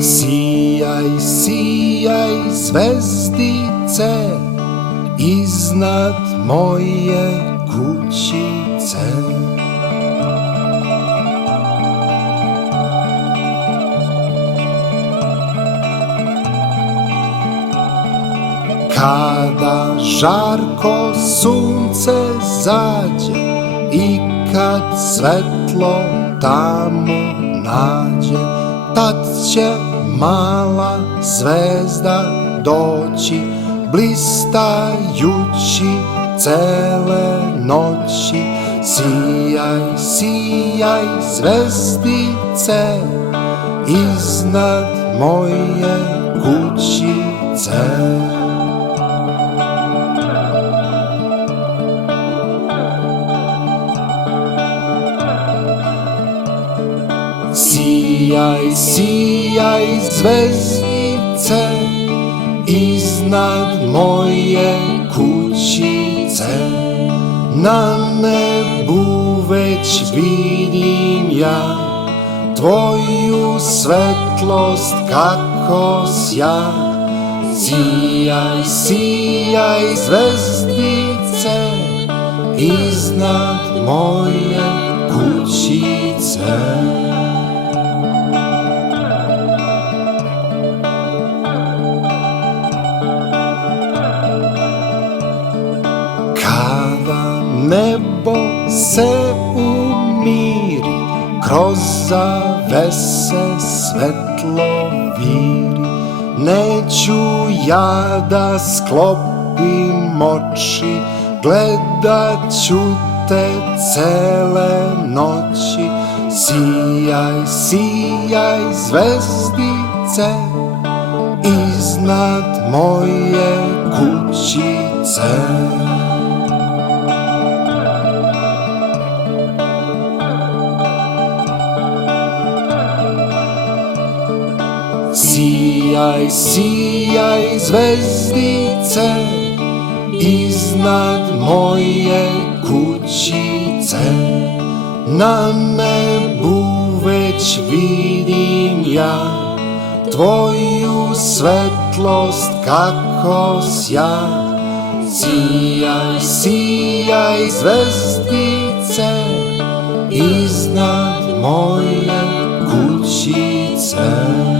Sijaj, sijaj, zvezdice, iznad moje kućice. Kada žarko sunce zađe i kad svetlo tamo nađe, tad će mala zvezda doći, blistajući cele noći. Sijaj, sijaj, zvezdice, iznad moje kućice. Sijaj, sijaj, zvezdice, iznad moje kućice. Na nebu već vidim ja tvoju svetlost kako sja. Sijaj, sijaj, zvezdice, iznad moje kućice. Kada nebo se umiri, kroz zavese svetlo viri, neću ja da sklopim oči, gledat ću te cele noći. Sijaj, sijaj, zvezdice, iznad moje kućice. Sijaj, sijaj, zvezdice, iznad moje kućice. Na nebu već vidim ja tvoju svetlost kako sja. Sijaj, sijaj, zvezdice, iznad moje kućice.